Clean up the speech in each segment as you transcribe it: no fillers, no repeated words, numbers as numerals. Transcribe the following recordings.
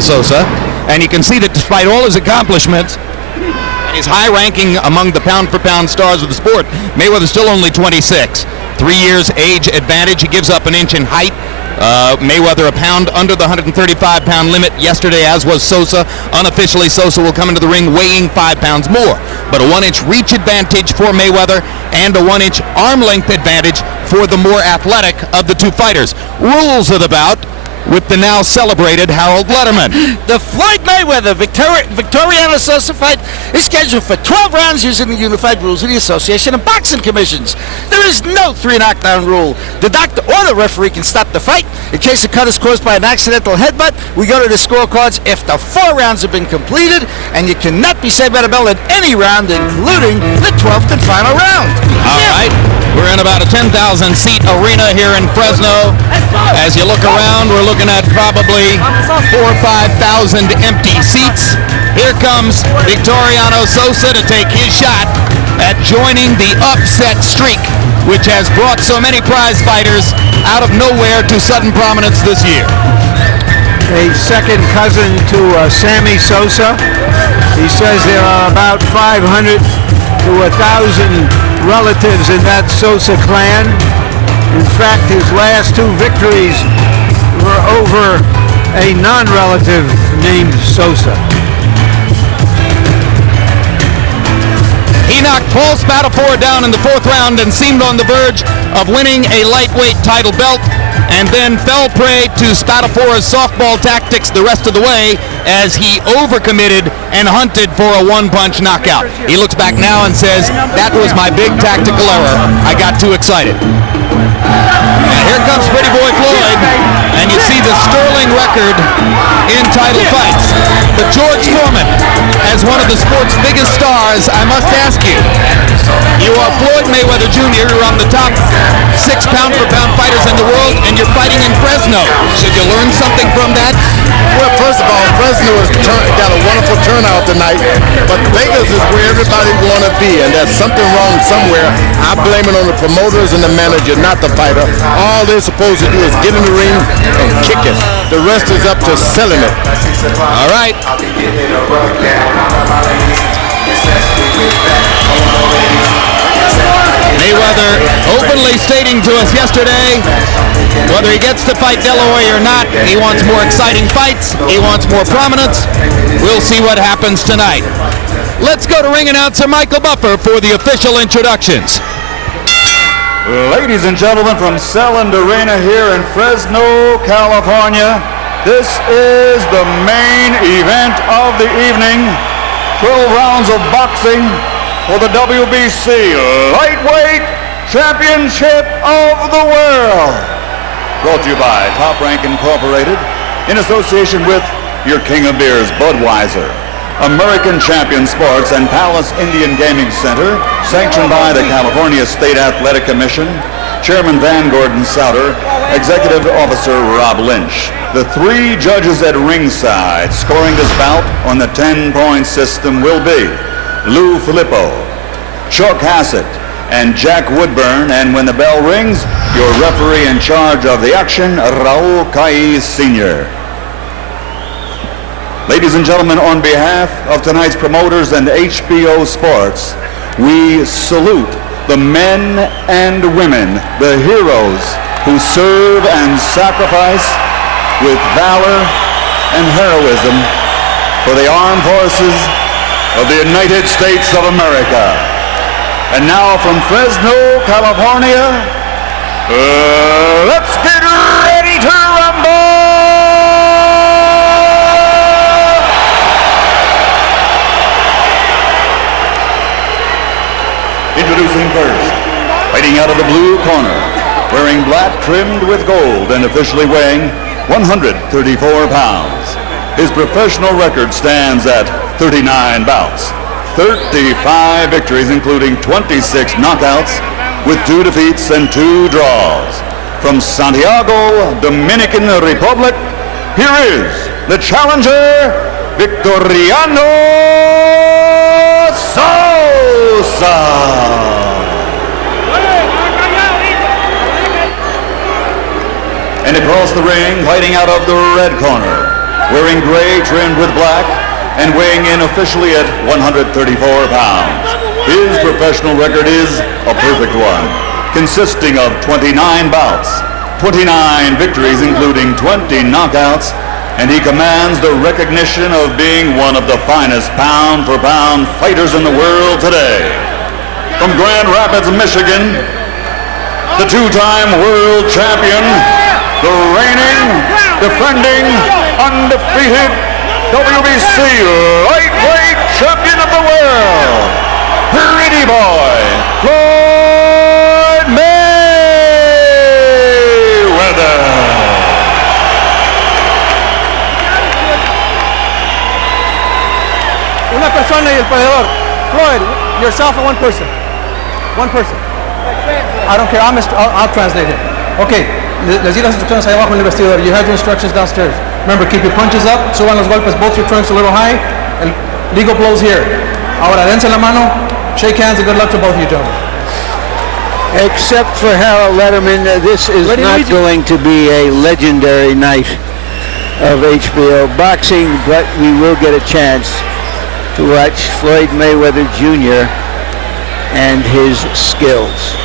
Sosa, and you can see that despite all his accomplishments and his high ranking among the pound-for-pound stars of the sport, Mayweather's still only 26. 3 years age advantage. He gives up an inch in height. Mayweather a pound under the 135-pound limit yesterday, as was Sosa. Unofficially, Sosa will come into the ring weighing 5 pounds more. But a 1-inch reach advantage for Mayweather and a 1-inch arm length advantage for the more athletic of the two fighters. Rules of the bout with the now celebrated Harold Letterman. The Floyd Mayweather Victoriano Sosa fight is scheduled for 12 rounds using the unified rules of the Association of Boxing Commissions. There is no 3 knockdown rule. The doctor or the referee can stop the fight. In case a cut is caused by an accidental headbutt, we go to the scorecards after 4 rounds have been completed, and you cannot be saved by the bell in any round, including the 12th and final round. All right. We're in about a 10,000-seat arena here in Fresno. As you look around, we're looking at probably 4,000 or 5,000 empty seats. Here comes Victoriano Sosa to take his shot at joining the upset streak, which has brought so many prize fighters out of nowhere to sudden prominence this year. A second cousin to Sammy Sosa. He says there are about 500 to 1,000 relatives in that Sosa clan. In fact, his last 2 victories were over a non-relative named Sosa. He knocked Paul Spadafore down in the 4th round and seemed on the verge of winning a lightweight title belt, and then fell prey to Spadafore's softball tactics the rest of the way as he overcommitted and hunted for a 1-punch knockout. He looks back now and says, that was my big tactical error. I got too excited. And here comes Pretty Boy Floyd, and you see the sterling record in title fights. But George Foreman, as one of the sport's biggest stars, I must ask you, you are Floyd Mayweather Jr., you're on the top 6 pound-for-pound fighters in the world, and you're fighting in Fresno. Should you learn something from that? Well, first of all, Fresno has got a wonderful turnout tonight, but Vegas is where everybody want to be, and there's something wrong somewhere. I blame it on the promoters and the manager, not the fighter. All they're supposed to do is get in the ring and kick it. The rest is up to selling it. All right. Mayweather openly stating to us yesterday, whether he gets to fight Delaware or not, he wants more exciting fights, he wants more prominence. We'll see what happens tonight. Let's go to ring announcer Michael Buffer for the official introductions. Ladies and gentlemen, from Selland Arena here in Fresno, California, this is the main event of the evening. 12 rounds of boxing for the WBC Lightweight Championship of the World. Brought to you by Top Rank Incorporated in association with your king of beers, Budweiser. American Champion Sports and Palace Indian Gaming Center, sanctioned by the California State Athletic Commission, Chairman Van Gordon Souter, Executive Officer Rob Lynch. The 3 judges at ringside scoring this bout on the 10-point system will be Lou Filippo, Chuck Hassett, and Jack Woodburn, and when the bell rings, your referee in charge of the action, Raul Caiz Sr. Ladies and gentlemen, on behalf of tonight's promoters and HBO Sports, we salute the men and women, the heroes who serve and sacrifice with valor and heroism for the armed forces of the United States of America. And now from Fresno, California, let's get ready to rumble! Introducing first, fighting out of the blue corner, wearing black trimmed with gold and officially weighing 134 pounds. His professional record stands at 39 bouts, 35 victories, including 26 knockouts, with 2 defeats and 2 draws. From Santiago, Dominican Republic, here is the challenger, Victoriano Sosa. And across the ring, fighting out of the red corner, wearing gray trimmed with black, and weighing in officially at 134 pounds. His professional record is a perfect one, consisting of 29 bouts, 29 victories including 20 knockouts, and he commands the recognition of being one of the finest pound-for-pound fighters in the world today. From Grand Rapids, Michigan, the two-time world champion, the reigning, defending, undefeated WBC lightweight champion of the world, Pretty Boy, Floyd Mayweather. Una persona y el peleador. Floyd, yourself and one person. One person. I don't care. I'll translate it. Okay. Les di las instrucciones ahí abajo en el vestidor. You have your instructions downstairs. Remember, keep your punches up. Suban los golpes, both your trunks a little high. El legal blows here. Ahora, dense la mano. Shake hands and good luck to both of you gentlemen. Except for Harold Letterman, this is not going to be a legendary night of HBO boxing, but we will get a chance to watch Floyd Mayweather Jr. and his skills.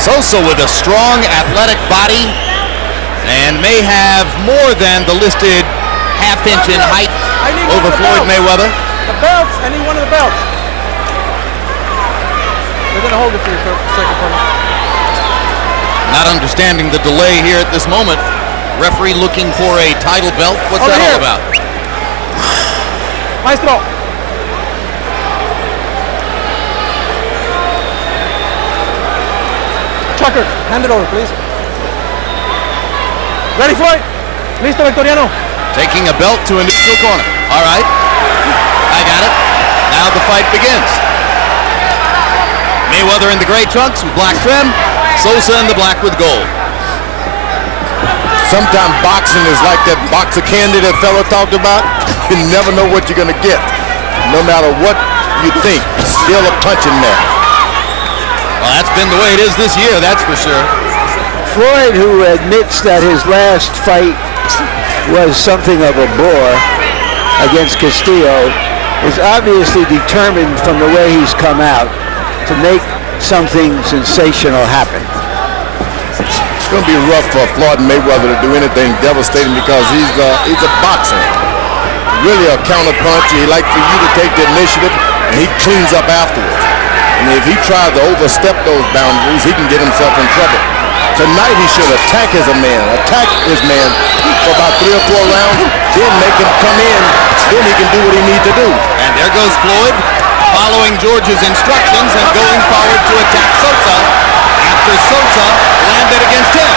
Sosa with a strong athletic body and may have more than the listed half-inch in height over Floyd Mayweather. The belts, I need one of the belts. They're going to hold it for you for a second for me. Not understanding the delay here at this moment. Referee looking for a title belt. What's Over that here. all about? Maestro. Tucker, hand it over, please. Ready, Floyd? Listo, Victoriano. Taking a belt to a neutral corner. All right. I got it. Now the fight begins. Mayweather in the gray trunks with black trim. Sosa in the black with gold. Sometimes boxing is like that box of candy that fella talked about. You never know what you're going to get. No matter what you think, still a punch in there. Well, that's been the way it is this year, that's for sure. Floyd, who admits that his last fight was something of a bore against Castillo, is obviously determined from the way he's come out to make something sensational happen. It's going to be rough for Floyd Mayweather to do anything devastating because he's a boxer. Really a counterpunch. He likes for you to take the initiative, and he cleans up afterwards. And if he tries to overstep those boundaries, he can get himself in trouble. Tonight he should attack his man for about 3 or 4 rounds, then make him come in, then he can do what he needs to do. And there goes Floyd, following George's instructions and going forward to attack Sosa after Sosa landed against him.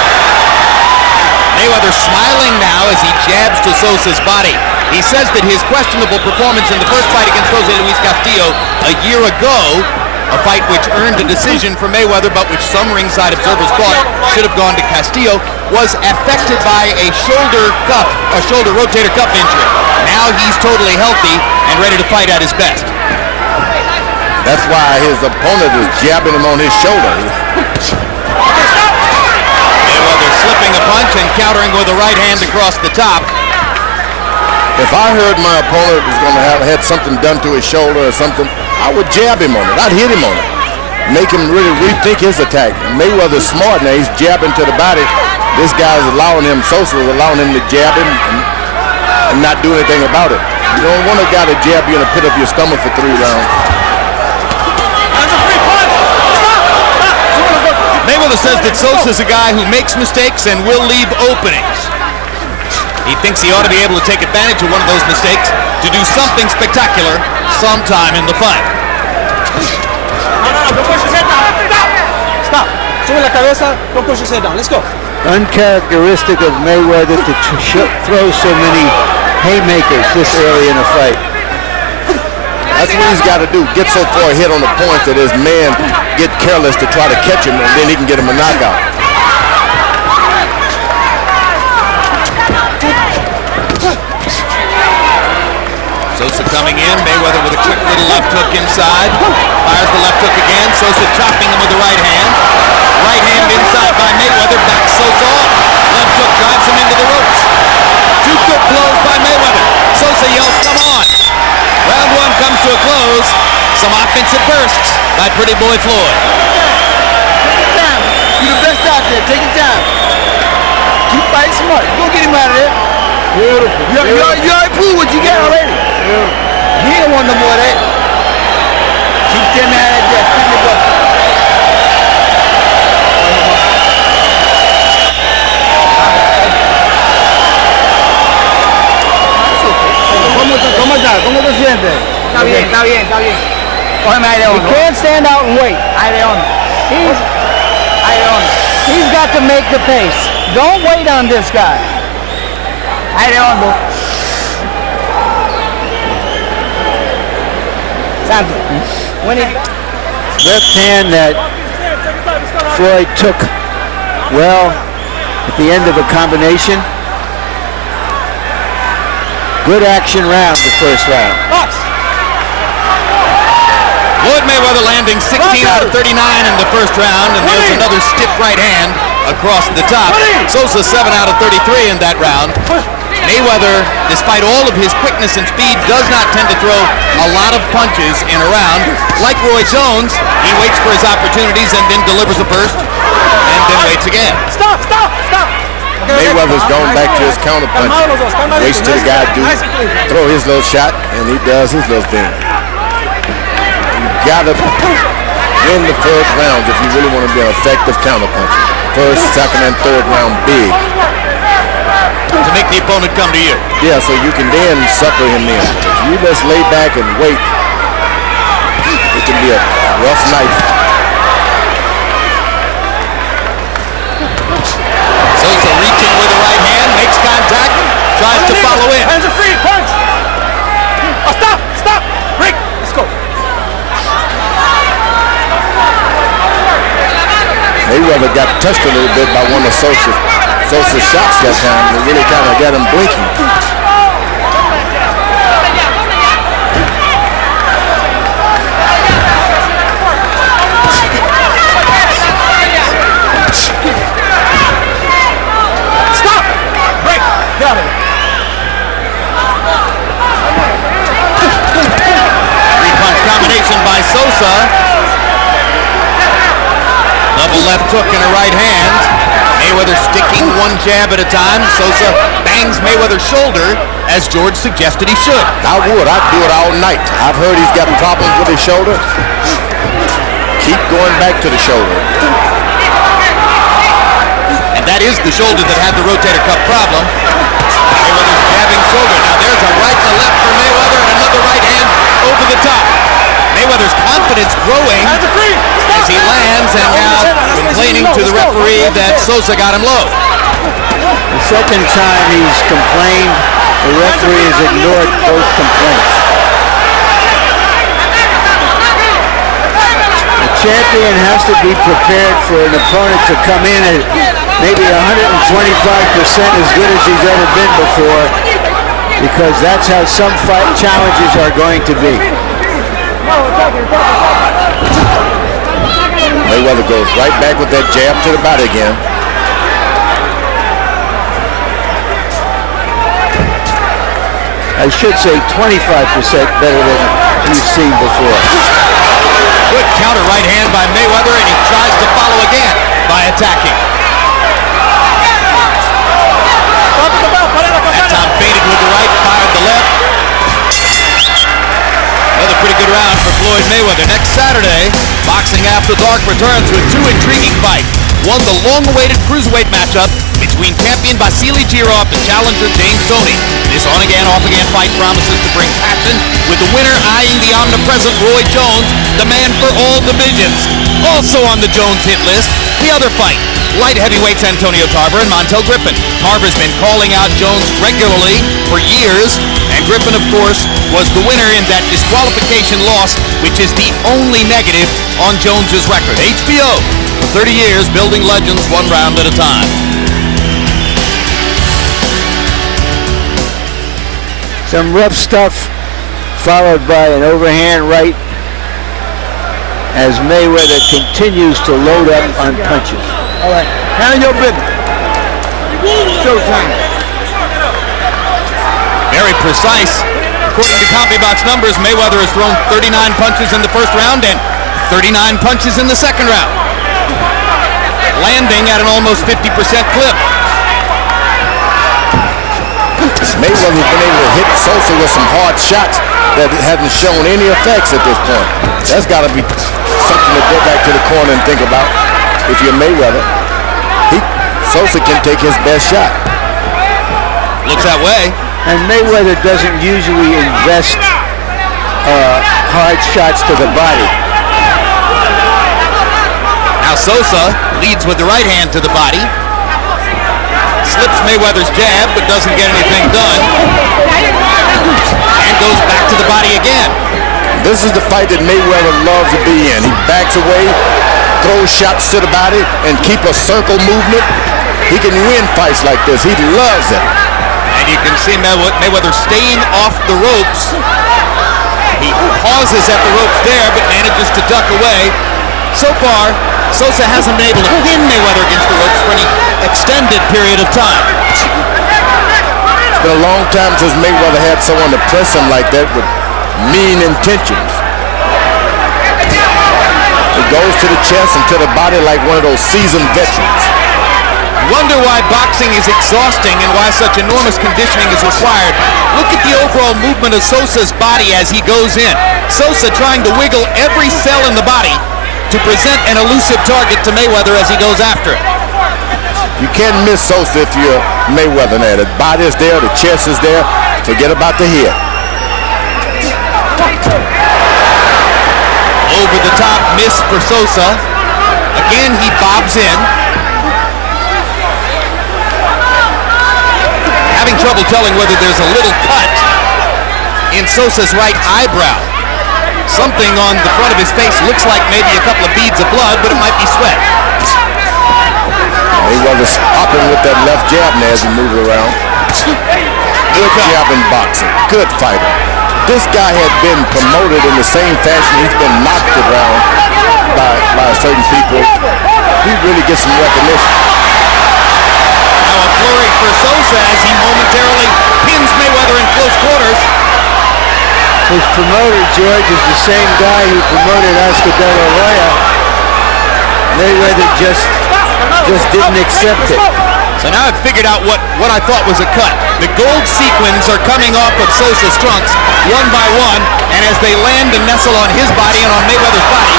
Mayweather smiling now as he jabs to Sosa's body. He says that his questionable performance in the first fight against Jose Luis Castillo a year ago, a fight which earned a decision for Mayweather but which some ringside observers thought should have gone to Castillo, was affected by a shoulder rotator cuff injury. Now he's totally healthy and ready to fight at his best. That's why his opponent is jabbing him on his shoulder. Mayweather slipping a punch and countering with a right hand across the top. If I heard my opponent was going to have had something done to his shoulder or something, I would jab him on it. I'd hit him on it. Make him really rethink his attack. Mayweather's smart now. He's jabbing to the body. This guy's allowing him, Sosa is allowing him to jab him and not do anything about it. You don't want a guy to jab you in the pit of your stomach for 3 rounds. Mayweather says that Sosa's a guy who makes mistakes and will leave openings. He thinks he ought to be able to take advantage of one of those mistakes to do something spectacular sometime in the fight. Stop. Sube la cabeza. Don't push his head down. Let's go. Uncharacteristic of Mayweather to throw so many haymakers this early in a fight. That's what he's got to do. Get so far ahead on the points that his man get careless to try to catch him, and then he can get him a knockout. Sosa coming in, Mayweather with a quick little left hook inside. Fires the left hook again, Sosa chopping him with the right hand. Right hand inside by Mayweather, backs Sosa off. Left hook drives him into the ropes. Two good blows by Mayweather. Sosa yells, come on. Round one comes to a close. Some offensive bursts by Pretty Boy Floyd. Take your time. You're the best out there. Take your time. Keep fighting smart. Go get him out of there. Beautiful. You already proved what you got already. He don't want no more of that. Keep them out of there. Keep it up. ¿Cómo te sientes? Está bien, está bien, está bien. Cógeme ahí de You hondo. can't stand out and wait. Ahí de hondo. Ahí de hondo. He's got to make the pace. Don't wait on this guy. Ahí de hondo. Santo. When he... Left hand that Floyd took well at the end of a combination. Good action round, the first round. Floyd Mayweather landing 16 out of 39 in the first round, and there's another stiff right hand across the top. Sosa 7 out of 33 in that round. Mayweather, despite all of his quickness and speed, does not tend to throw a lot of punches in a round. Like Roy Jones, he waits for his opportunities and then delivers a burst, and then waits again. Stop, stop, stop. Mayweather's going back to his counter punch. Waits till the guy throw his little shot, and he does his little thing. You gotta win the first round if you really want to be an effective counter puncher. First, second, and third round big. To make the opponent come to you. Yeah, so you can then sucker him in. If you just lay back and wait, it can be a rough night. Sosa reaching with the right hand, makes contact, tries to follow in. Hands are free, punch. Oh, stop, stop, break. Let's go. Mayweather got touched a little bit by one of Sosa's shots that time. It really kind of got him blinking. Stop. Break. Get out of here. Three-punch combination by Sosa. Double left hook and a right hand. Mayweather sticking one jab at a time. Sosa bangs Mayweather's shoulder, as George suggested he should. I'd do it all night. I've heard he's got problems with his shoulder. Keep going back to the shoulder. And that is the shoulder that had the rotator cuff problem. Mayweather's jabbing shoulder. Now there's a right and a left for Mayweather, and another right hand over the top. Mayweather's confidence growing as he lands, and now complaining to the referee that Sosa got him low. The second time he's complained, the referee has ignored both complaints. The champion has to be prepared for an opponent to come in at maybe 125% as good as he's ever been before, because that's how some fight challenges are going to be. Mayweather goes right back with that jab to the body again. I should say 25% better than you've seen before. Good counter right hand by Mayweather, and he tries to follow again by attacking. That time baited with the right, fired the left. Another pretty good round for Floyd Mayweather. Next Saturday, Boxing After Dark returns with two intriguing fights. One, the long-awaited cruiserweight matchup between champion Vasily Girov and challenger James Toney. This on-again, off-again fight promises to bring passion, with the winner eyeing the omnipresent Roy Jones, the man for all divisions. Also on the Jones hit list, the other fight, light heavyweights Antonio Tarver and Montel Griffin. Tarver's been calling out Jones regularly for years, and Griffin, of course, was the winner in that disqualification loss, which is the only negative on Jones's record. HBO, for 30 years, building legends one round at a time. Some rough stuff, followed by an overhand right as Mayweather continues to load up on punches. All right. Handle your business. Showtime. Very precise. According to CompuBox numbers, Mayweather has thrown 39 punches in the first round and 39 punches in the second round, landing at an almost 50% clip. Mayweather's been able to hit Sosa with some hard shots that hasn't shown any effects at this point. That's got to be something to go back to the corner and think about. If you're Mayweather, Sosa can take his best shot. Looks that way. And Mayweather doesn't usually invest hard shots to the body. Now Sosa leads with the right hand to the body. Slips Mayweather's jab, but doesn't get anything done. And goes back to the body again. This is the fight that Mayweather loves to be in. He backs away, throws shots to the body, and keep a circle movement. He can win fights like this. He loves it. And you can see Mayweather staying off the ropes. He pauses at the ropes there, but manages to duck away. So far, Sosa hasn't been able to pin Mayweather against the ropes for any extended period of time. It's been a long time since Mayweather had someone to press him like that with mean intentions. He goes to the chest and to the body like one of those seasoned veterans. Wonder why boxing is exhausting and why such enormous conditioning is required. Look at the overall movement of Sosa's body as he goes in. Sosa trying to wiggle every cell in the body to present an elusive target to Mayweather as he goes after it. You can't miss Sosa if you're Mayweather now. The body is there, the chest is there. Forget about the head. Over the top miss for Sosa. Again, he bobs in. Having trouble telling whether there's a little cut in Sosa's right eyebrow. Something on the front of his face looks like maybe a couple of beads of blood, but it might be sweat. Mayweather's hopping with that left jab now as he moves around. Good jab in boxing. Good fighter. This guy had been promoted in the same fashion. He's been knocked around by certain people. He really gets some recognition. Now a flurry for Sosa as he momentarily pins Mayweather in close quarters. His promoter, George, is the same guy who promoted Oscar De La Hoya. Mayweather just didn't accept it. So now I've figured out what I thought was a cut. The gold sequins are coming off of Sosa's trunks one by one, and as they land and nestle on his body and on Mayweather's body,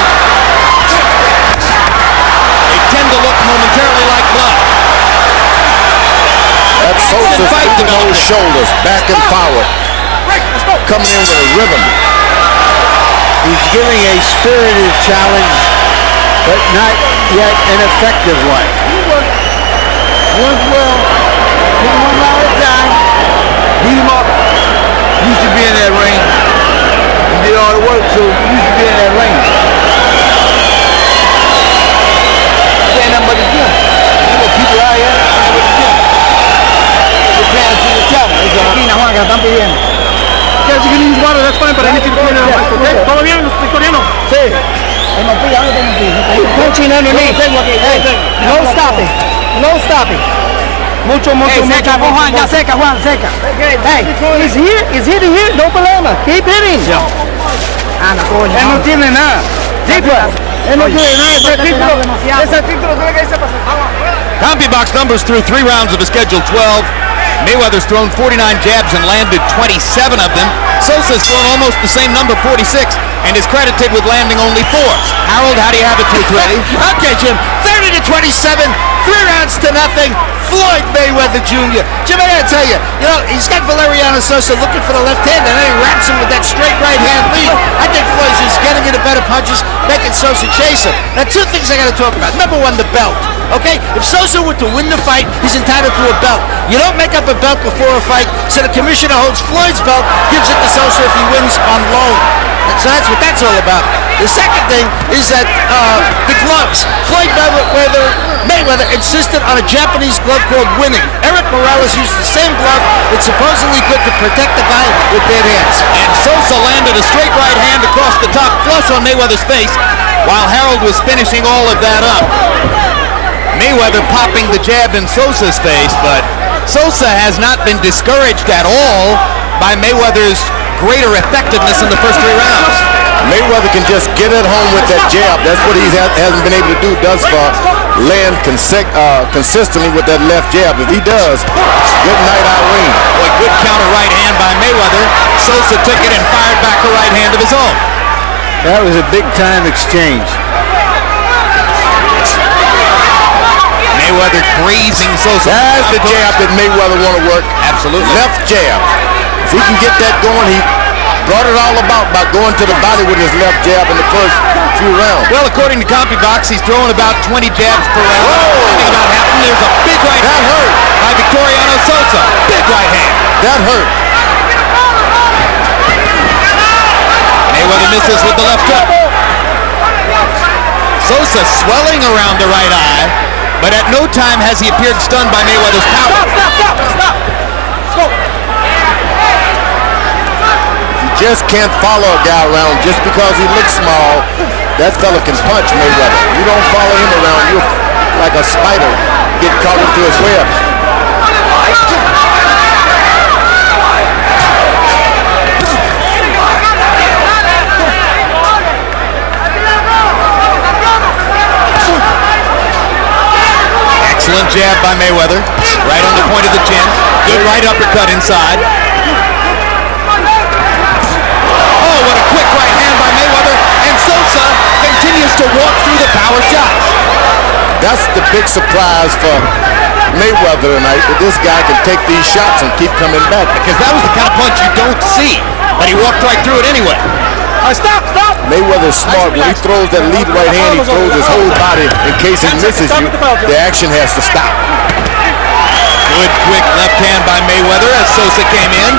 they tend to look momentarily like blood. That's Sosa's moving those shoulders back and forward, coming in with a rhythm. He's giving a spirited challenge, but not yet an effective one. Once well, hit him one round at a time, beat him up. Used to be in that ring. He did all the work, so he used to be in that ring. There ain't nothing but the gym. You know, people out here, nothing but the gym. They're paying to the talent. That's all. Juan, que están pidiendo. Okay, you can use water, that's fine, but I need you to clean it up. Okay? ¿Todo bien, Victoriano? Sí. El Montilla, ¿dónde está el Montilla? Punching underneath. Hey, No stopping. No stopping. Mucho, seca, Juan, ya seca, Juan, seca. Hey, he's hitting here, no problema. Keep hitting. Anda, coño. Él no tiene nada. Sí, pues. Él no tiene nada. Ese título tiene que irse para su... CompuBox numbers through 3 rounds of a scheduled 12. Mayweather's thrown 49 jabs and landed 27 of them. Sosa's thrown almost the same number, 46, and is credited with landing only 4. Harold, how do you have it through 3? Okay, Jim. 30-27, 3 rounds to nothing. Floyd Mayweather Jr. Jim, I gotta tell you, he's got Valeriano Sosa looking for the left hand, and then he wraps him with that straight right hand lead. I think Floyd's just getting into better punches, making Sosa chase him. Now, 2 things I gotta talk about. Number 1, the belt. Okay, if Sosa were to win the fight, he's entitled to a belt. You don't make up a belt before a fight, so the commissioner holds Floyd's belt, gives it to Sosa if he wins on loan. So that's what that's all about. The second thing is that the gloves. Floyd Mayweather insisted on a Japanese glove called Winning. Eric Morales used the same glove that's supposedly good to protect the guy with bad hands. And Sosa landed a straight right hand across the top, flush on Mayweather's face. While Harold was finishing all of that up, Mayweather popping the jab in Sosa's face, but Sosa has not been discouraged at all by Mayweather's greater effectiveness in the first 3 rounds. Mayweather can just get at home with that jab. That's what he hasn't been able to do thus far. Land consistently with that left jab. If he does, good night, Irene. Boy, good counter right hand by Mayweather. Sosa took it and fired back a right hand of his own. That was a big-time exchange. Mayweather grazing Sosa. That's the jab that Mayweather want to work. Absolutely. Left jab. If he can get that going, he brought it all about by going to the body with his left jab in the first few rounds. Well, according to CompuBox, he's throwing about 20 jabs per round. Something about happened. There's a big right hand hurt by Victoriano Sosa. Big right hand. That hurt. Mayweather misses with the left hook. Sosa swelling around the right eye, but at no time has he appeared stunned by Mayweather's power. Stop. Let's go. Just can't follow a guy around just because he looks small. That fella can punch Mayweather. You don't follow him around, you're like a spider get caught into his web. Excellent jab by Mayweather, right on the point of the chin. Good right uppercut inside. What a quick right hand by Mayweather, and Sosa continues to walk through the power shots. That's the big surprise for Mayweather tonight, that this guy can take these shots and keep coming back. Because that was the kind of punch you don't see, but he walked right through it anyway. Stop. Mayweather's smart. When he throws that lead right hand, he throws his whole body in case he misses you. The action has to stop. Good quick left hand by Mayweather as Sosa came in.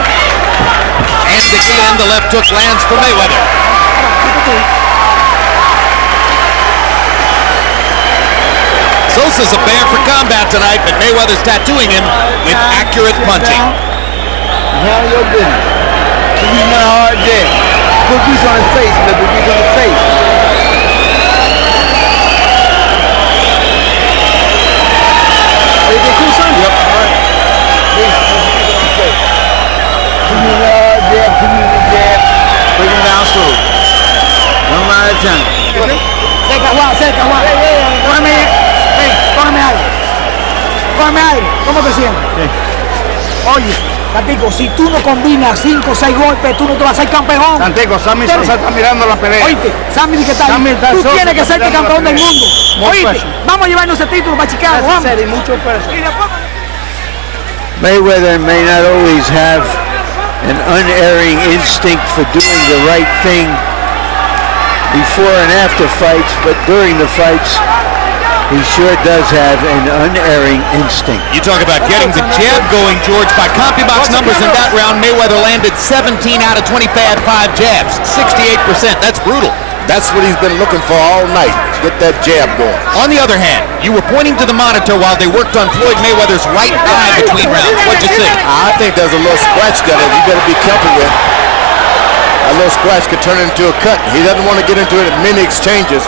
And again, the left hook lands for Mayweather. Sosa's a bear for combat tonight, but Mayweather's tattooing him with accurate punching. Handle your business. He's in a hard day. Put these on his face, man. Put these on his face. Is it cool, son? Yep. All right. Put him down slow. One at a time. Cerca, Juan. Cógeme aire. ¿Cómo te sientes? Oye, Santico, si tú no combinas 5 o 6 golpes, tú no te vas a ser campeón. Santico, Sammy Sosa está mirando la pelea. Oíste, Sammy dice que está ahí. Tú tienes que ser campeón del mundo. Oíste, vamos a llevarnos ese título para Chicago. Vamos. Y después... Mayweather may not always have an unerring instinct for doing the right thing before and after fights, but during the fights, he sure does have an unerring instinct. You talk about getting the jab going, George. By CompuBox numbers in that round, Mayweather landed 17 out of 25 jabs, 68%. That's brutal. That's what he's been looking for all night. Get that jab going. On the other hand, you were pointing to the monitor while they worked on Floyd Mayweather's right eye between rounds. What'd you see? I think there's a little scratch there that you better be careful with. A little scratch could turn into a cut. He doesn't want to get into it in many exchanges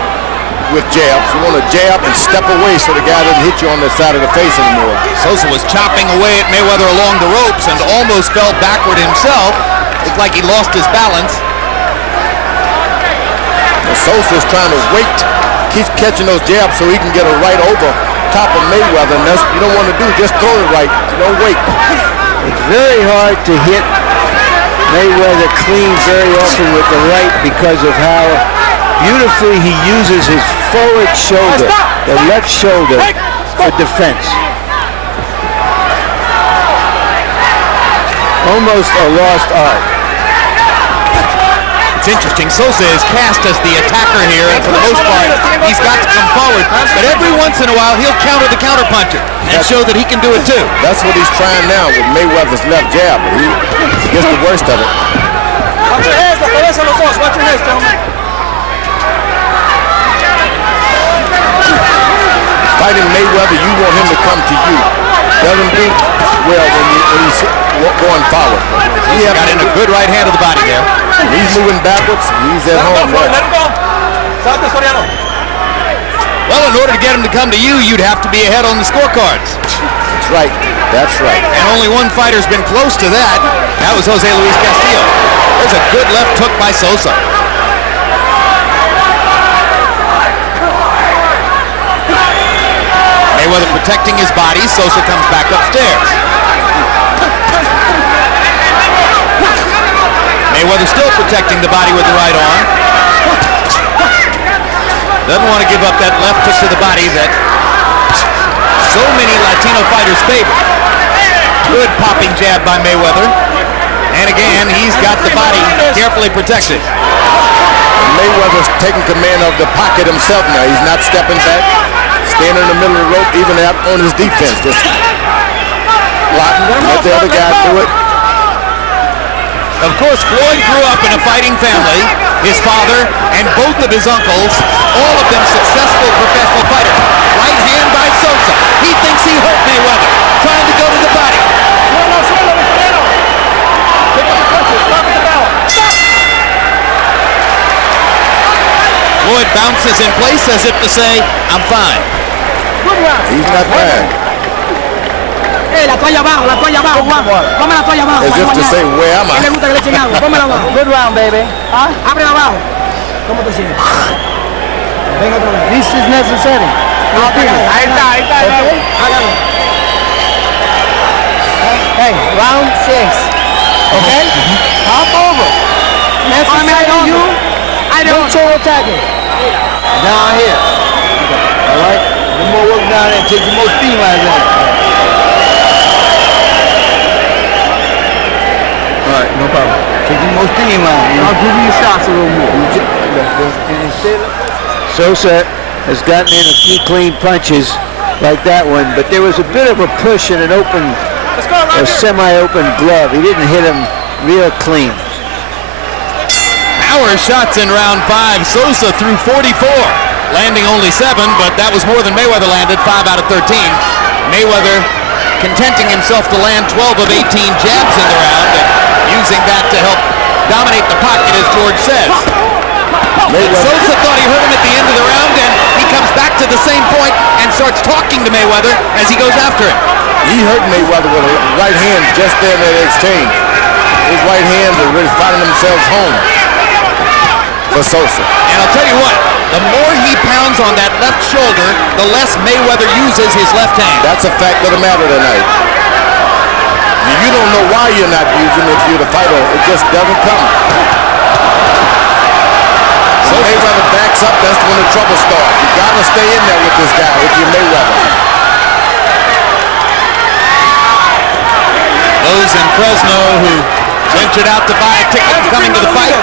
with jabs. You want to jab and step away so the guy doesn't hit you on the side of the face anymore. Sosa was chopping away at Mayweather along the ropes and almost fell backward himself. Looked like he lost his balance. Sosa's trying to wait, keeps catching those jabs so he can get a right over top of Mayweather, and that's what you don't want to do. Just throw it right. You don't wait. It's very hard to hit Mayweather clean very often with the right because of how beautifully he uses his forward shoulder, the left shoulder, for defense. Almost a lost art. It's interesting. Sosa is cast as the attacker here, and for the most part, he's got to come forward. But every once in a while, he'll counter the counterpuncher and show that he can do it too. That's what he's trying now with Mayweather's left jab. He gets the worst of it. Watch your heads, la cabeza los dos. Watch your heads, gentlemen. Fighting Mayweather, you want him to come to you. Doesn't do well when he's going forward. He got in a good right hand of the body there. He's moving backwards. He's at home. Let him go. Well, in order to get him to come to you, you'd have to be ahead on the scorecards. That's right. That's right. And only one fighter's been close to that. That was Jose Luis Castillo. There's a good left hook by Sosa. Mayweather protecting his body. Sosa comes back upstairs. Mayweather still protecting the body with the right arm. Doesn't want to give up that left hook to the body that so many Latino fighters favor. Good popping jab by Mayweather. And again, he's got the body carefully protected. Mayweather's taking command of the pocket himself now. He's not stepping back, standing in the middle of the rope, even out on his defense. Just blocking, let the other guy do it. Of course, Floyd grew up in a fighting family. His father and both of his uncles, all of them successful professional fighters. Right hand by Sosa. He thinks he hurt Mayweather, trying to go to the body. Floyd bounces in place as if to say, I'm fine. He's not bad. La toalla abajo, Juan. Ponme la toalla abajo. As if to say, where am ¿Qué le I? gusta que le echen agua? Pónmela abajo. Good round, baby. ¿Ah? Ábrela abajo. ¿Cómo te sientes? Ven otra vez. This is necessary. Ahí está. Okay. Hágalo. Hey, round 6. Okay? Hop over. Necessary you. I don't show attacking. Down here. All right? No more work down there. Take the more steam out of there. All right, no problem. Take the more steam out. I'll give you shots a little more. Sosa has gotten in a few clean punches like that one, but there was a bit of a push in an open, or semi-open glove. He didn't hit him real clean. Power shots in round 5. Sosa threw 44, landing only 7, but that was more than Mayweather landed, 5 out of 13. Mayweather contenting himself to land 12 of 18 jabs in the round, and using that to help dominate the pocket, as George says. Sosa thought he hurt him at the end of the round, and he comes back to the same point and starts talking to Mayweather as he goes after him. He hurt Mayweather with a right hand just there in that exchange. His right hands are really finding themselves home for Sosa. And I'll tell you what, the more he pounds on that left shoulder, the less Mayweather uses his left hand. That's a fact of the matter tonight. You don't know why you're not using it if you're the fighter. It just doesn't come. So Mayweather backs up, that's when the trouble starts. You gotta stay in there with this guy, with your Mayweather. Those in Fresno who ventured out to buy a ticket and coming to the fight,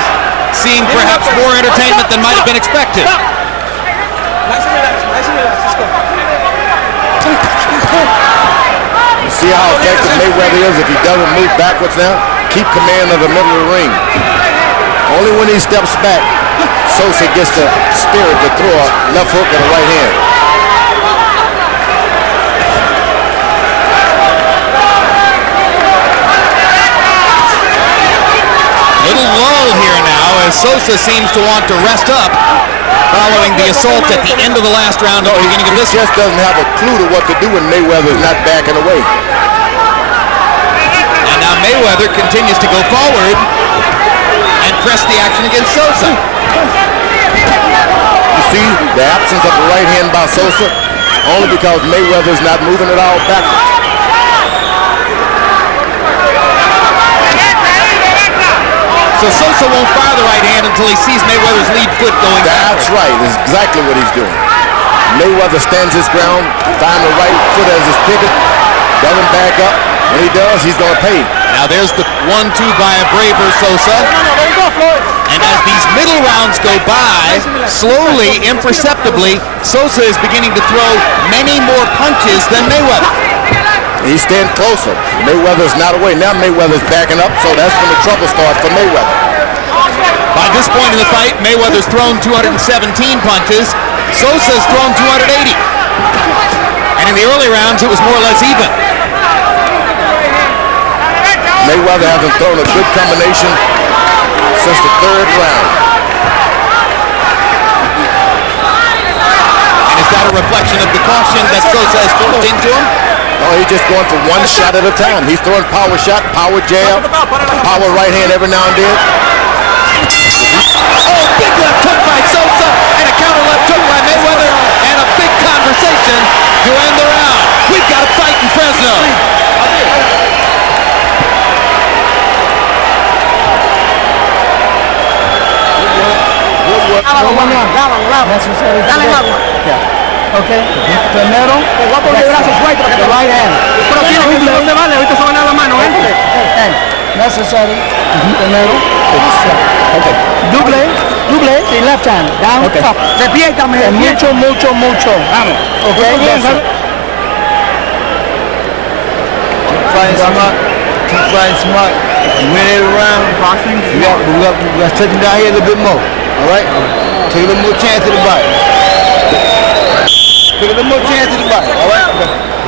seeing perhaps more entertainment than might have been expected. Nice and relax. Let's go. You see how effective Mayweather is if he doesn't move backwards now? Keep command of the middle of the ring. Only when he steps back, Sosa gets the spirit to throw a left hook and a right hand. Little lull here now as Sosa seems to want to rest up following the assault at the end of the last round at the beginning of this He just doesn't have a clue to what to do when Mayweather is not backing away. And now Mayweather continues to go forward and press the action against Sosa. You see the absence of the right hand by Sosa only because Mayweather is not moving it all backwards. So Sosa won't fire the right hand until he sees Mayweather's lead foot going back. That's right. That's exactly what he's doing. Mayweather stands his ground, find the right foot as his pivot, doesn't back up. When he does, he's going to pay. Now there's the 1-2 by a braver Sosa. And as these middle rounds go by, slowly, imperceptibly, Sosa is beginning to throw many more punches than Mayweather. He's staying closer. Mayweather's not away. Now Mayweather's backing up, so that's when the trouble starts for Mayweather. By this point in the fight, Mayweather's thrown 217 punches. Sosa's thrown 280. And in the early rounds, it was more or less even. Mayweather hasn't thrown a good combination since the third round. that a reflection of the caution that Sosa has forced into him? No, he's just going for one shot at a time. He's throwing power shot, power jab, power right hand every now and then. Oh, big left hook by Sosa and a counter left hook by Mayweather and a big conversation to end the round. We've got a fight in Fresno. Okay. Primero, te voy a poner el brazo fuerte para que te right hand. Pero tiene no se vale, ahorita se van a la mano, Necessary. Primero. Okay. Double, the left hand. Down, up. Repiétame. Mucho. Vamos. Okay. Keep fighting smart. Win every round. We got to take him down here a little bit more. All right? Take a little more chance at the body. Take a little more chance at the body. All right?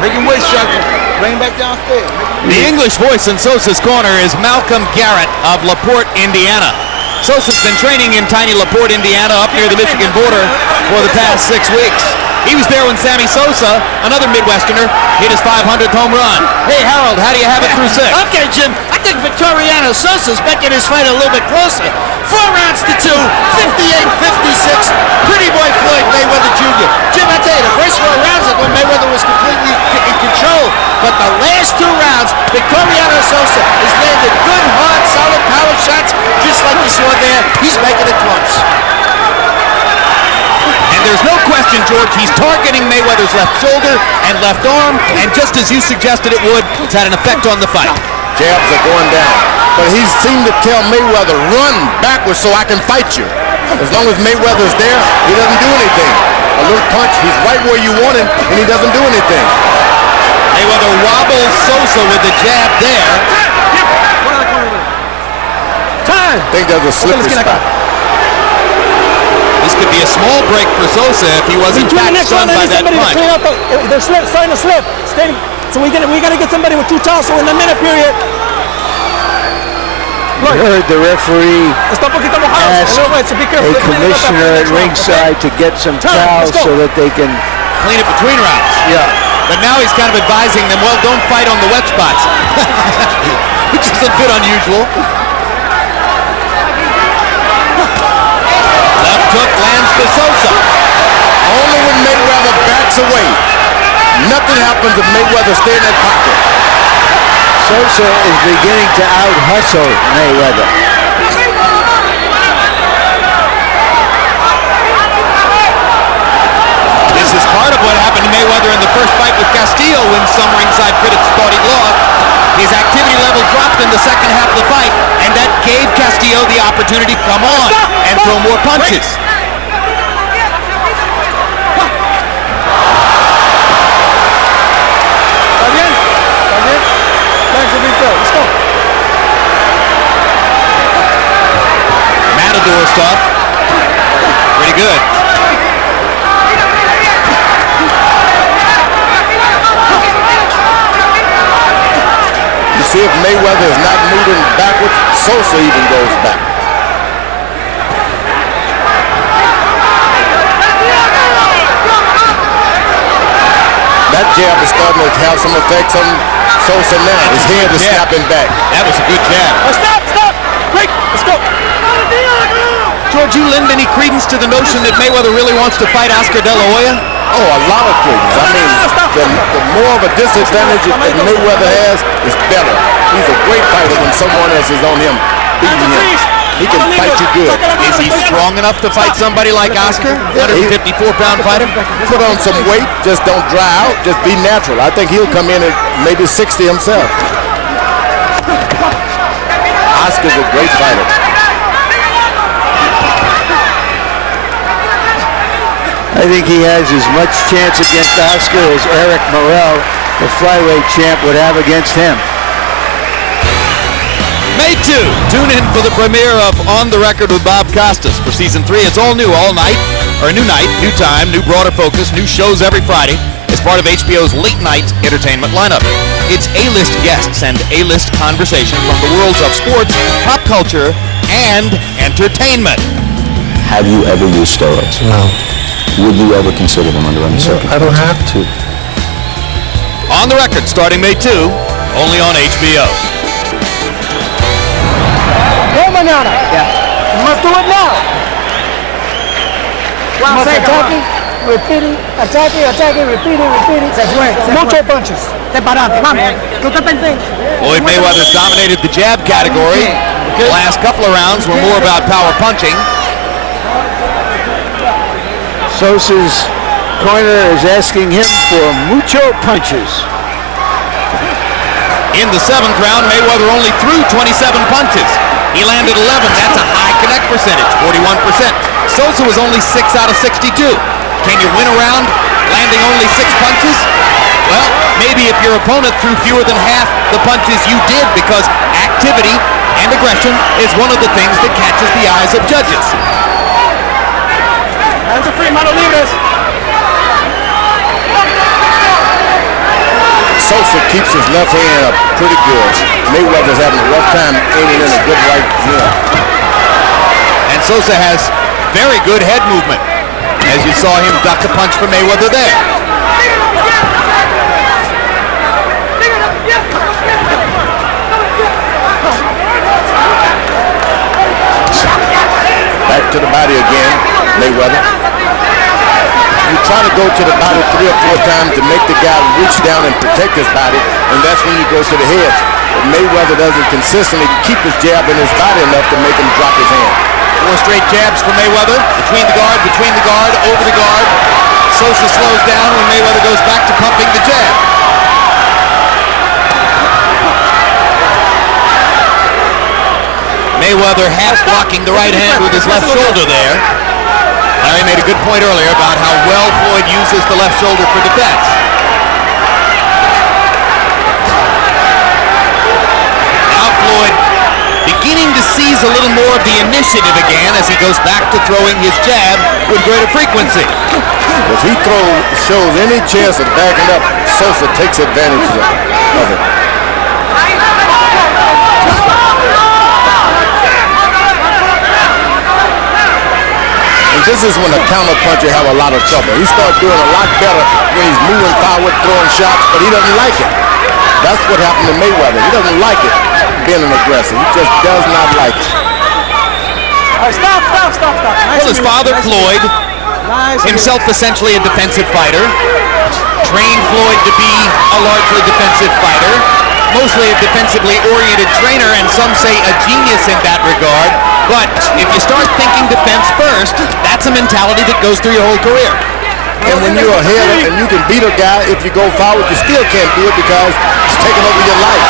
Make him weight struggle. Bring him back downstairs. The English voice in Sosa's corner is Malcolm Garrett of LaPorte, Indiana. Sosa's been training in tiny LaPorte, Indiana, up near the Michigan border for the past 6 weeks. He was there when Sammy Sosa, another Midwesterner, hit his 500th home run. Hey, Harold, how do you have it through 6? Okay, Jim. I think Victoriano Sosa's making his fight a little bit closer. 4 rounds to 2, 58-56. Pretty boy Floyd Mayweather Jr. Jim, I tell you, the first 4 rounds when Mayweather was completely in control. But the last 2 rounds, Victoriano Sosa has landed good, hard, solid power shots, just like you saw there. He's making it close. And there's no question, George, he's targeting Mayweather's left shoulder and left arm, and just as you suggested it would, it's had an effect on the fight. Jabs are going down. But he seemed to tell Mayweather, run backwards so I can fight you. As long as Mayweather's there, he doesn't do anything. A little punch, he's right where you want him, and he doesn't do anything. Mayweather wobbles Sosa with the jab there. Time. I think there's a slippery spot. This could be a small break for Sosa if he wasn't stunned by that punch. They're starting to slip. So we got to get somebody with 2 towels. So in the minute period, I heard the referee ask a commissioner at ringside to get some towels so that they can clean it between rounds. Yeah. But now he's kind of advising them, well, don't fight on the wet spots, which is a bit unusual. Left hook lands for Sosa. Only when Mayweather backs away. Nothing happens if Mayweather stays in that pocket. Sosa is beginning to out-hustle Mayweather. This is part of what happened to Mayweather in the first fight with Castillo when some ringside critics thought he'd lost. His activity level dropped in the second half of the fight, and that gave Castillo the opportunity to come on and throw more punches. Matador stuff. Pretty good. You see if Mayweather is not moving backwards, Sosa even goes back. That jab is starting to have some effects on Sosa now. His head is snapping back. That was a good jab. Stop! Quick, let's go. George, you lend any credence to the notion that Mayweather really wants to fight Oscar De La Hoya? Oh, a lot of credence. I mean, the more of a disadvantage that Mayweather has is better. He's a great fighter when someone else is on him, beating him. He can fight you good. Is he strong enough to fight somebody like Oscar? 154-pound fighter? Put on some weight, just don't dry out, just be natural. I think he'll come in at maybe 60 himself. Oscar's a great fighter. I think he has as much chance against Oscar as Eric Morrell, the flyweight champ, would have against him. May 2, tune in for the premiere of On the Record with Bob Costas for season 3. It's all new, all night, or a new night, new time, new broader focus, new shows every Friday as part of HBO's late night entertainment lineup. It's A-list guests and A-list conversation from the worlds of sports, pop culture, and entertainment. Have you ever used steroids? No. Would you ever consider them under any circumstances? I don't have to. On the record, starting May 2, only on HBO. No mañana. Yeah. You must do it now. You must attacking, repeating, attacking, repeating. Mucho punches. Floyd Mayweather's dominated the jab category. The last couple of rounds were more about power punching. Sosa's corner is asking him for mucho punches. In the 7th round, Mayweather only threw 27 punches. He landed 11. That's a high connect percentage, 41%. Sosa was only 6 out of 62. Can you win a round landing only 6 punches? Well, maybe if your opponent threw fewer than half the punches you did, because activity and aggression is one of the things that catches the eyes of judges. Hands are free, mano libres. Sosa keeps his left hand up pretty good. Mayweather's having a rough time aiming in a good right hand. And Sosa has very good head movement, as you saw him duck a punch from Mayweather there. Back to the body again, Mayweather. You try to go to the body 3 or 4 times to make the guy reach down and protect his body, and that's when you go to the head. But Mayweather doesn't consistently keep his jab in his body enough to make him drop his hand. 4 straight jabs for Mayweather, between the guard, over the guard. Sosa slows down when Mayweather goes back to pumping the jab. Mayweather half blocking the right hand with his left shoulder there. Larry made a good point earlier about how well Floyd uses the left shoulder for defense. Now Floyd beginning to seize a little more of the initiative again as he goes back to throwing his jab with greater frequency. If he shows any chance of backing up, Sosa takes advantage of it. This is when a counter-puncher have a lot of trouble. He starts doing a lot better when he's moving forward, throwing shots, but he doesn't like it. That's what happened to Mayweather. He doesn't like it, being an aggressor. He just does not like it. Stop. Well, his father, Floyd, himself essentially a defensive fighter, trained Floyd to be a largely defensive fighter, mostly a defensively oriented trainer, and some say a genius in that regard. But if you start thinking defense first, that's a mentality that goes through your whole career. And when you're ahead and you can beat a guy, if you go forward, you still can't do it because it's taking over your life.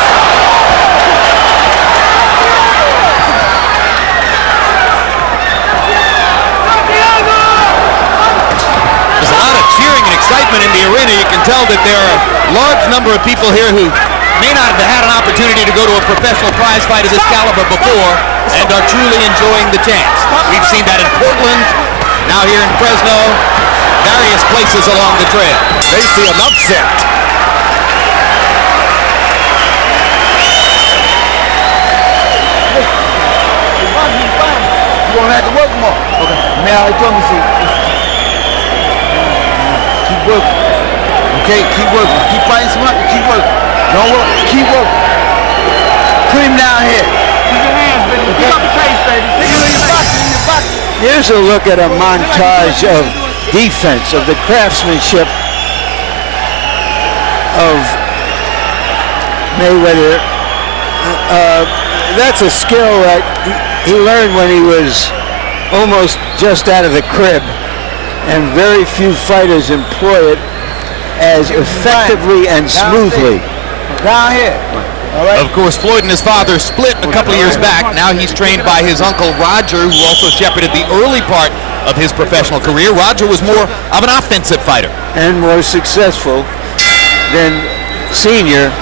There's a lot of cheering and excitement in the arena. You can tell that there are a large number of people here who may not have had an opportunity to go to a professional prize fight of this caliber before and are truly enjoying the chance. We've seen that in Portland, now here in Fresno, various places along the trail. They see an upset. You won't have to work more. Okay. Now, I told me to keep working. Okay, keep working. Keep fighting smart and keep working. Don't work. Keep working. Put him down here. Keep your hands, baby. Keep up the pace, baby. Here's a look at a montage of defense, of the craftsmanship of Mayweather. That's a skill that he learned when he was almost just out of the crib, and very few fighters employ it as effectively and smoothly. Down here. All right. Of course, Floyd and his father split a couple of years back. Now he's trained by his uncle Roger, who also shepherded the early part of his professional career. Roger was more of an offensive fighter. And more successful than Senior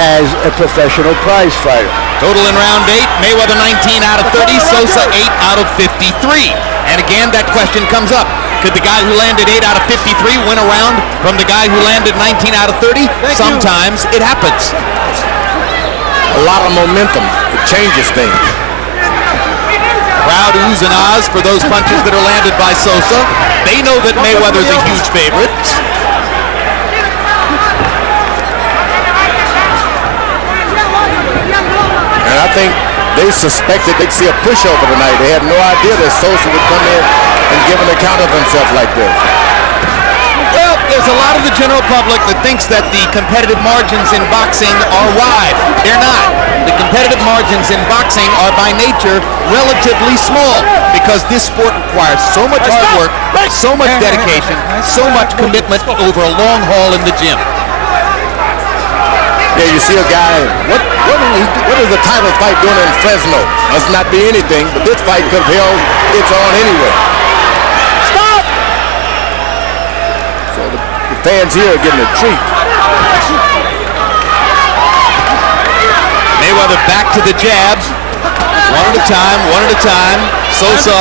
as a professional prize fighter. Total in round 8, Mayweather 19 out of 30, Sosa 8 out of 53. And again, that question comes up. Could the guy who landed 8 out of 53 win a round from the guy who landed 19 out of 30? Sometimes it happens. A lot of momentum. It changes things. Crowd oohs and ahs for those punches that are landed by Sosa. They know that Mayweather's a huge favorite. And I think they suspected they'd see a pushover tonight. They had no idea that Sosa would come in and give an account of himself like this. Well, there's a lot of the general public that thinks that the competitive margins in boxing are wide. They're not. The competitive margins in boxing are by nature relatively small because this sport requires so much hard work, so much dedication, so much commitment over a long haul in the gym. Yeah, you see a guy, what is the title fight doing in Fresno? Must not be anything, but this fight could have held its on anyway. Stop! So the fans here are getting a treat. Mayweather back to the jabs. One at a time, one at a time. Sosa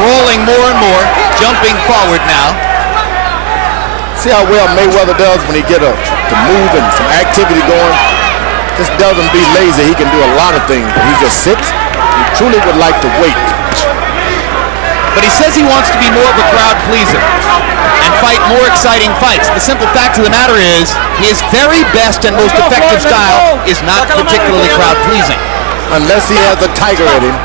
rolling more and more, jumping forward now. See how well Mayweather does when he get to move and some activity going. Just doesn't be lazy. He can do a lot of things, but he just sits. He truly would like to wait. But he says he wants to be more of a crowd pleaser and fight more exciting fights. The simple fact of the matter is his very best and most effective style is not particularly crowd pleasing. Unless he has a tiger in him.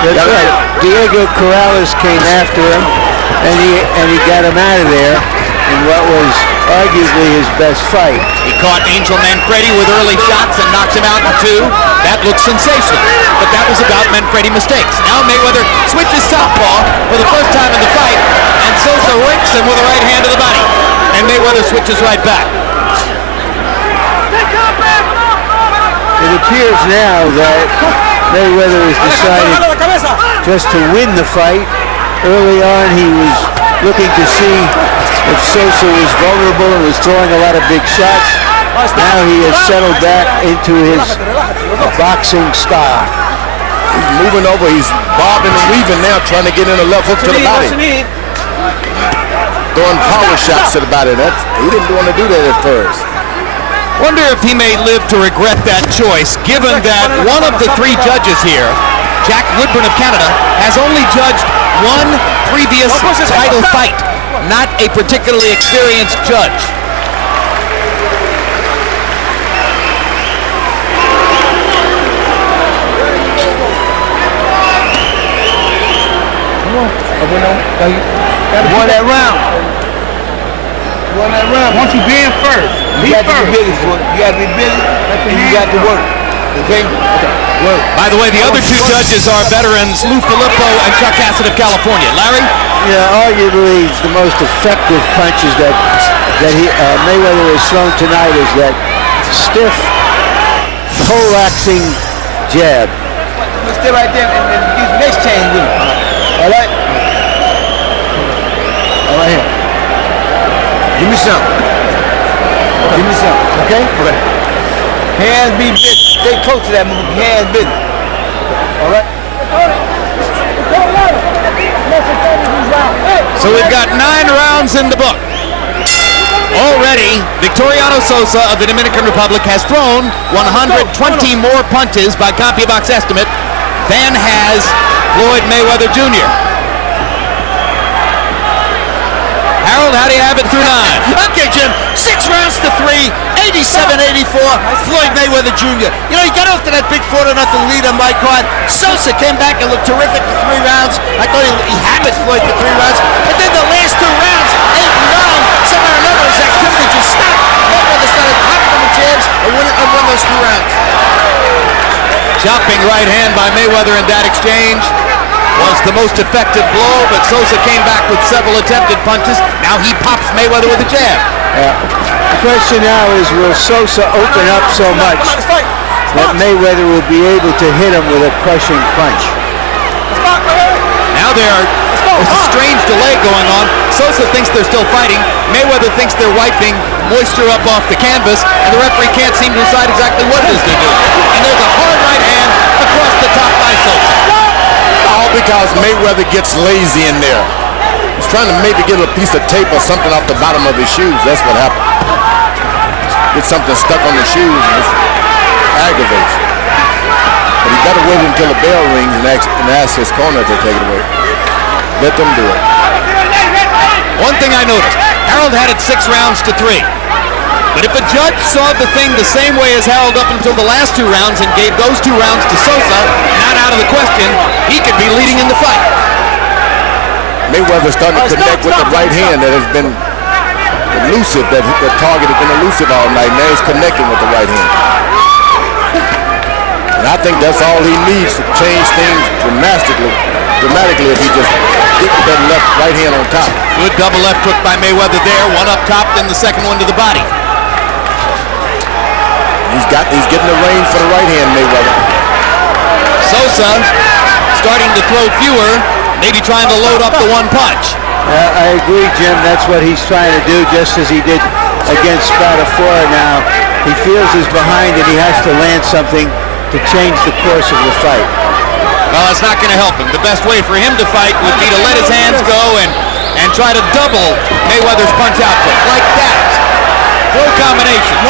That's right. Diego Corrales came after him, and he got him out of there in what was arguably his best fight. He caught Angel Manfredi with early shots and knocked him out in 2. That looked sensational, but that was about Manfredi mistakes. Now Mayweather switches southpaw for the first time in the fight, and Sosa rakes him with a right hand to the body, and Mayweather switches right back. It appears now that Mayweather has decided just to win the fight. Early on, he was looking to see if Sosa was vulnerable and was throwing a lot of big shots. Now he has settled back into his boxing style. He's moving over. He's bobbing and weaving now, trying to get in a left hook to the body. Throwing power shots to the body. He didn't want to do that at first. Wonder if he may live to regret that choice, given that one of the 3 judges here, Jack Woodburn of Canada, has only judged one previous title fight, not a particularly experienced judge. You won that round. You won that round. Once you be in first, you got to be busy. You got to be busy, and you got to work. Okay? Work. By the way, the other 2 judges are veterans Lou Filippo and Chuck Hassett of California. Larry? Yeah, arguably the most effective punches that Mayweather has thrown tonight is that stiff, poleaxing jab. You stay right there and use the next chain with him. All right? All right here. Give me some. Give me some. Okay? Okay. Hands be busy. Stay close to that move. Hands busy. All right? So we've got 9 rounds in the book. Already, Victoriano Sosa of the Dominican Republic has thrown 120 more punches by CompuBox estimate than has Floyd Mayweather Jr. Harold, how do you have it through 9? Okay, Jim. 6 rounds to 3, 87-84, Floyd Mayweather Jr. You know, he got off to that big 4-0 lead on my card. Sosa came back and looked terrific for 3 rounds. I thought he hammered Floyd for 3 rounds. But then the last 2 rounds, 8 and 9, somehow or another, his activity just stopped. Mayweather started popping him with jabs and won those 2 rounds. Chopping right hand by Mayweather in that exchange was the most effective blow, but Sosa came back with several attempted punches. Now he pops Mayweather with a jab. Yeah. The question now is, will Sosa open up so much that Mayweather will be able to hit him with a crushing punch? Now there's a strange delay going on. Sosa thinks they're still fighting. Mayweather thinks they're wiping moisture up off the canvas, and the referee can't seem to decide exactly what it is they're doing. And there's a hard right hand across the top by Sosa. All because Mayweather gets lazy in there. He's trying to maybe get a piece of tape or something off the bottom of his shoes. That's what happened. Get something stuck on the shoes and it aggravates. But he better wait until the bell rings and ask his corner to take it away. Let them do it. One thing I noticed, Harold had it 6 rounds to 3. But if a judge saw the thing the same way as Harold up until the last 2 rounds and gave those 2 rounds to Sosa, not out of the question, he could be leading in the fight. Mayweather starting to connect with the right hand that has been elusive, that the target has been elusive all night. Now he's connecting with the right hand. And I think that's all he needs to change things dramatically if he just get with that right hand on top. Good double left hook by Mayweather there. One up top, then the second one to the body. He's getting the range for the right hand, Mayweather. Sosa starting to throw fewer, maybe trying to load up the one punch. I agree, Jim. That's what he's trying to do, just as he did against Spadafora now. He feels he's behind and he has to land something to change the course of the fight. Well, that's not going to help him. The best way for him to fight would be to let his hands go and try to double Mayweather's punch output. Like that. Throw combinations.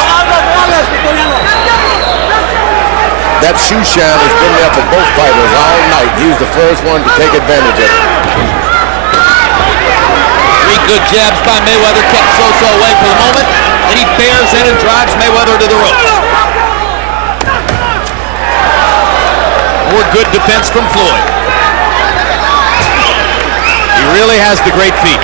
That shoe shine has been there for both fighters all night. He was the first one to take advantage of it. 3 good jabs by Mayweather kept Sosa away for the moment. Then he bears in and drives Mayweather to the ropes. More good defense from Floyd. He really has the great feet.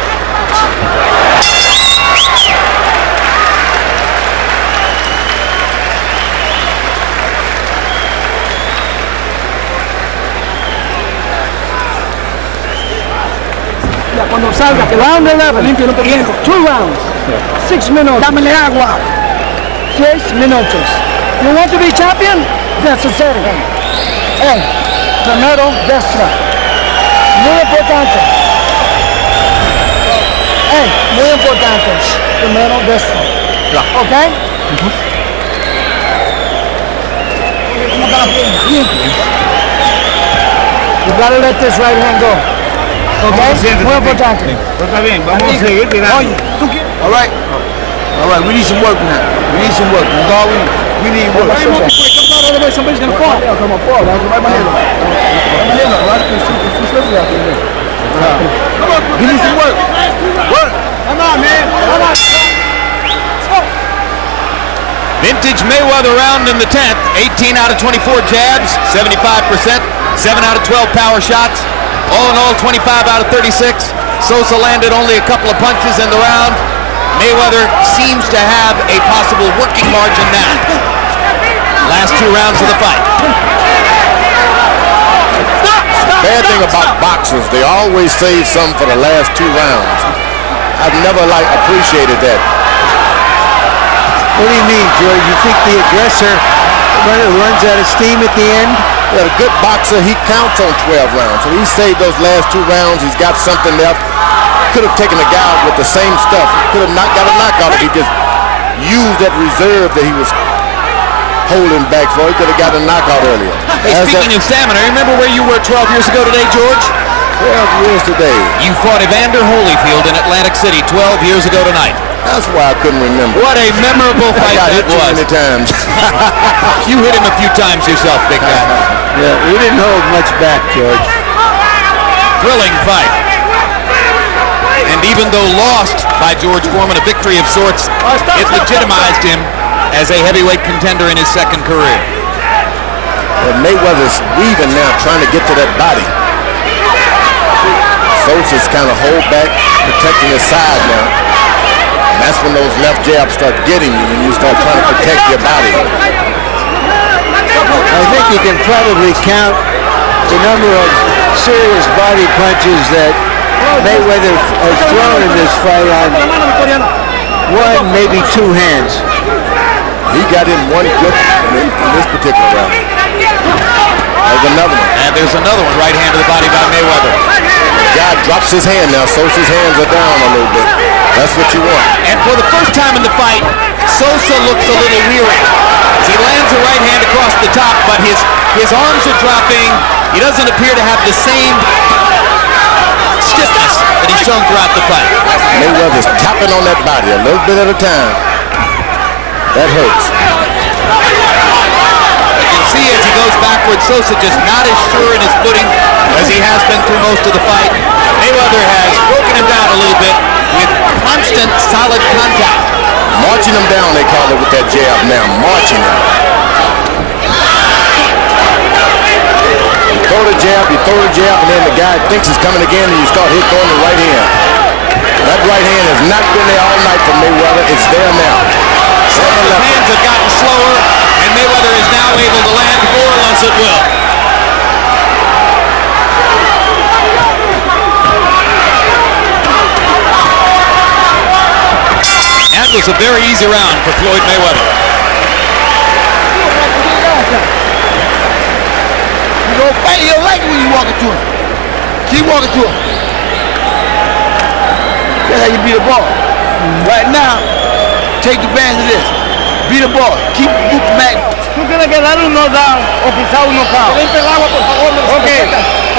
Cuando salga, round 11, 2 rounds, 6 minutes. Dámele agua. 6 minutos. You want to be champion? Necessary. Hey, primero destra. Muy importante. Hey, muy importante. Primero destra. Okay? You gotta let this right hand go. Okay? Muy importante. Está bien, vamos a seguir tirando. All right. All right, we need some work now. We need some work. That's all we need. We need work. Somebody's gonna fall. Come on, fall. We need some work. Work. Come on, man. Come on. Vintage Mayweather round in the 10th. 18 out of 24 jabs, 75%. 7 out of 12 power shots. All in all, 25 out of 36. Sosa landed only a couple of punches in the round. Mayweather seems to have a possible working margin now. Last 2 rounds of the fight. Bad thing about boxers, they always save some for the last 2 rounds. I've never appreciated that. What do you mean, George? You think the aggressor runs out of steam at the end? Yeah, a good boxer, he counts on 12 rounds. So he saved those last 2 rounds. He's got something left. Could have taken the guy out with the same stuff. Could have got a knockout if he just used that reserve that he was holding back for. He could have got a knockout earlier. Hey, speaking of stamina, remember where you were 12 years ago today, George? 12 years today. You fought Evander Holyfield in Atlantic City 12 years ago tonight. That's why I couldn't remember. What a memorable fight I got that hit too was. many times. You hit him a few times yourself, big guy. Yeah, we didn't hold much back, George. Thrilling fight. And even though lost by George Foreman, a victory of sorts, it legitimized him as a heavyweight contender in his second career. Well, Mayweather's weaving now, trying to get to that body. Sosa's kind of hold back, protecting his side now. And that's when those left jabs start getting you, when you start trying to protect your body. I think you can probably count the number of serious body punches that Mayweather has thrown in this fight on 1, maybe 2 hands. He got in one good in this particular round. There's another one. And there's another one, right hand to the body by Mayweather. The guy drops his hand now. Sosa's hands are down a little bit. That's what you want. And for the first time in the fight, Sosa looks a little weary. He lands a right hand across the top, but his arms are dropping. He doesn't appear to have the same stiffness that he's shown throughout the fight. Mayweather's tapping on that body a little bit at a time. That hurts. You can see as he goes backwards, Sosa just not as sure in his footing as he has been through most of the fight. Mayweather has broken him down a little bit with constant, solid contact. Marching him down, they call it with that jab now. Marching him. You throw the jab, and then the guy thinks he's coming again, and you start throwing the right hand. That right hand has not been there all night for Mayweather. It's there now. His hands have gotten slower, and Mayweather is now able to land more or less at will. That was a very easy round for Floyd Mayweather. You go fight, you don't like it when you walk into him. Keep walking to him. That's how you beat a ball. Right now, take advantage of this. Beat the ball. Keep moving back. Tú tienes que dar un knockdown o pisar un knockout. Okay.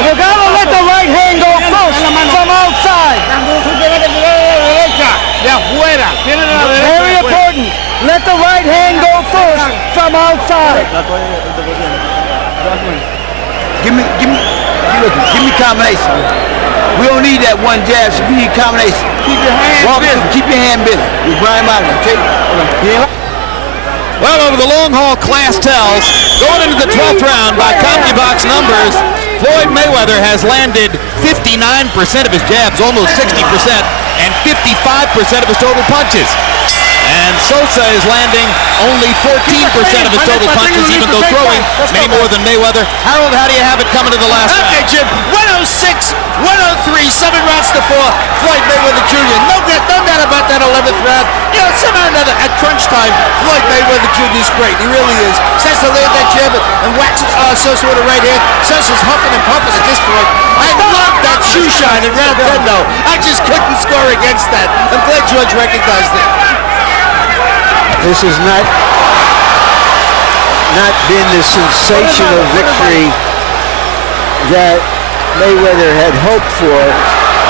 Regalo, let the right hand go first from outside. Tú tienes que tirar de la derecha, de afuera. Tienes la derecha. Very important. Let the right hand go first from outside. Give me combination. We don't need that one jab, so we need combination. Keep your hand busy. Keep your hand busy. You grind out, okay? Well, over the long haul class tells, going into the 12th round by CompuBox numbers, Floyd Mayweather has landed 59% of his jabs, almost 60%, and 55% of his total punches. And Sosa is landing only 14% of his total punches, even though throwing many more than Mayweather. Harold, how do you have it coming to the last round? Okay, Jim. 106, 103, 7 rounds to 4. Floyd Mayweather Jr. No doubt about that 11th round. You know, somehow or another, at crunch time, Floyd Mayweather Jr. is great. He really is. Starts to land that jab and whacks Sosa with a right hand. Sosa's huffing and puffing at this point. I love that shoe shine in round 10, though. I just couldn't score against that. I'm glad George recognized it. This has not been the sensational victory that Mayweather had hoped for,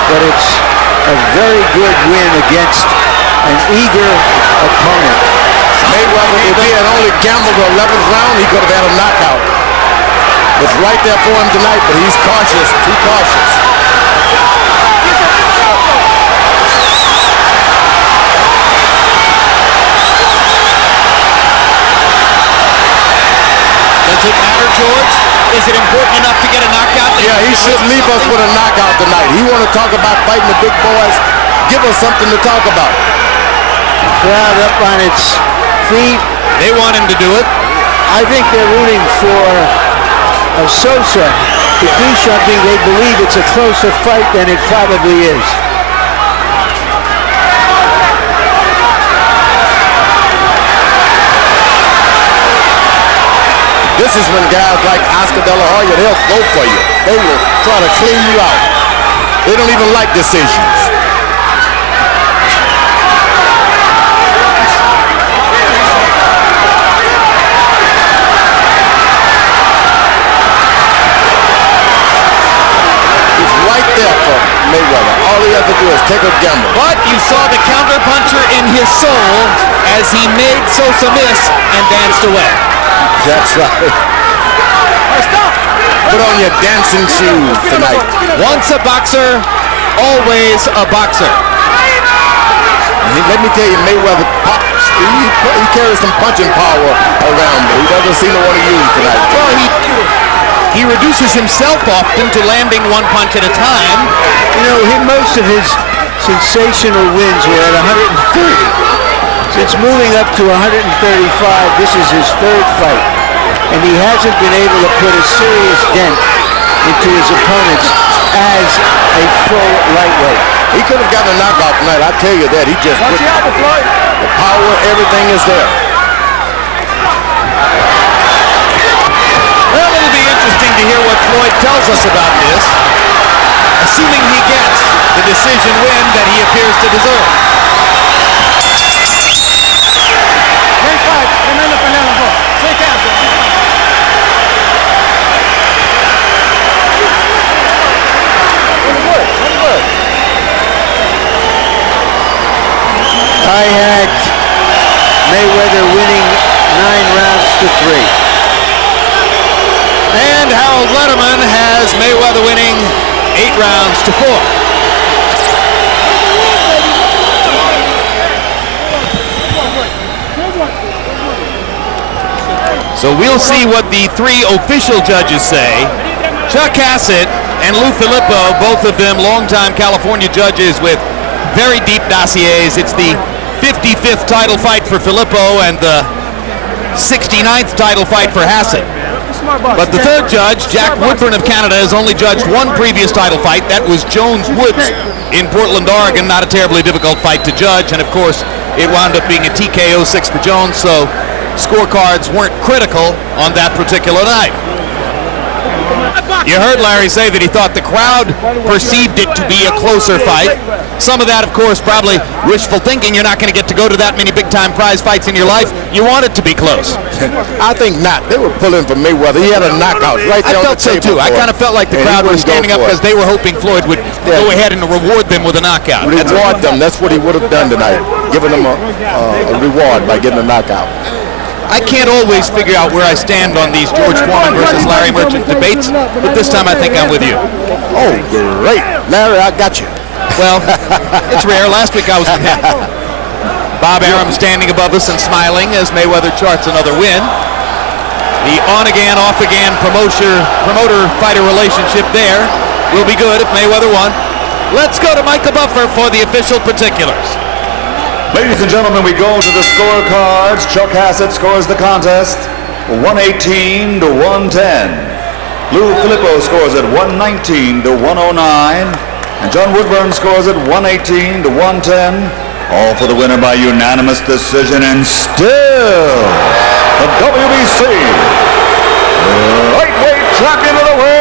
but it's a very good win against an eager opponent. Mayweather, if he had only gambled the 11th round, he could have had a knockout. It's right there for him tonight, but he's cautious, too cautious. Does it matter, George? Is it important enough to get a knockout? Yeah, he should leave us with a knockout tonight. He want to talk about fighting the big boys. Give us something to talk about. Crowd up on its feet. They want him to do it. I think they're rooting for Sosa to do something. They believe it's a closer fight than it probably is. This is when guys like Oscar De La Hoya, they'll go for you. They will try to clean you out. They don't even like decisions. It's right there for Mayweather. All he has to do is take a gamble. But you saw the counterpuncher in his soul as he made Sosa miss and danced away. That's right. Put on your dancing shoes tonight. Once a boxer, always a boxer. Let me tell you, Mayweather pops. He carries some punching power around, but he doesn't seem to want to use tonight. Well, he reduces himself often to landing one punch at a time. You know, most of his sensational wins were at 130. Since moving up to 135, this is his third fight, and he hasn't been able to put a serious dent into his opponents as a full lightweight. He could have gotten a knockout tonight, I tell you that. He just put the power, everything is there. Well, it'll be interesting to hear what Floyd tells us about this, assuming he gets the decision win that he appears to deserve. I had Mayweather winning 9 rounds to 3. And Harold Letterman has Mayweather winning 8 rounds to 4. So we'll see what the 3 official judges say. Chuck Hassett and Lou Filippo, both of them longtime California judges with very deep dossiers. It's the 55th title fight for Filippo and the 69th title fight for Hassett. But the third judge, Jack Woodburn of Canada, has only judged one previous title fight. That was Jones Woods in Portland, Oregon. Not a terribly difficult fight to judge. And of course, it wound up being a TKO 6 for Jones, so scorecards weren't critical on that particular night. You heard Larry say that he thought the crowd perceived it to be a closer fight. Some of that, of course, probably wishful thinking. You're not going to get to go to that many big-time prize fights in your life. You want it to be close. I think not. They were pulling for Mayweather. He had a knockout right there. I felt so too. I kind of felt like the crowd was standing up because they were hoping Floyd would go ahead and reward them with a knockout. Reward them. That's what he would have done tonight, giving them a reward by getting a knockout. I can't always figure out where I stand on these George Foreman versus Larry Merchant debates, but this time I think I'm with you. Oh, great. Larry, I got you. Well, it's rare. Last week I was with him. Bob Arum standing above us and smiling as Mayweather charts another win. The on-again, off-again promoter-fighter relationship there will be good if Mayweather won. Let's go to Michael Buffer for the official particulars. Ladies and gentlemen, we go to the scorecards. Chuck Hassett scores the contest 118 to 110. Lou Filippo scores at 119 to 109. And John Woodburn scores at 118 to 110. All for the winner by unanimous decision, and still the WBC lightweight champion of the world,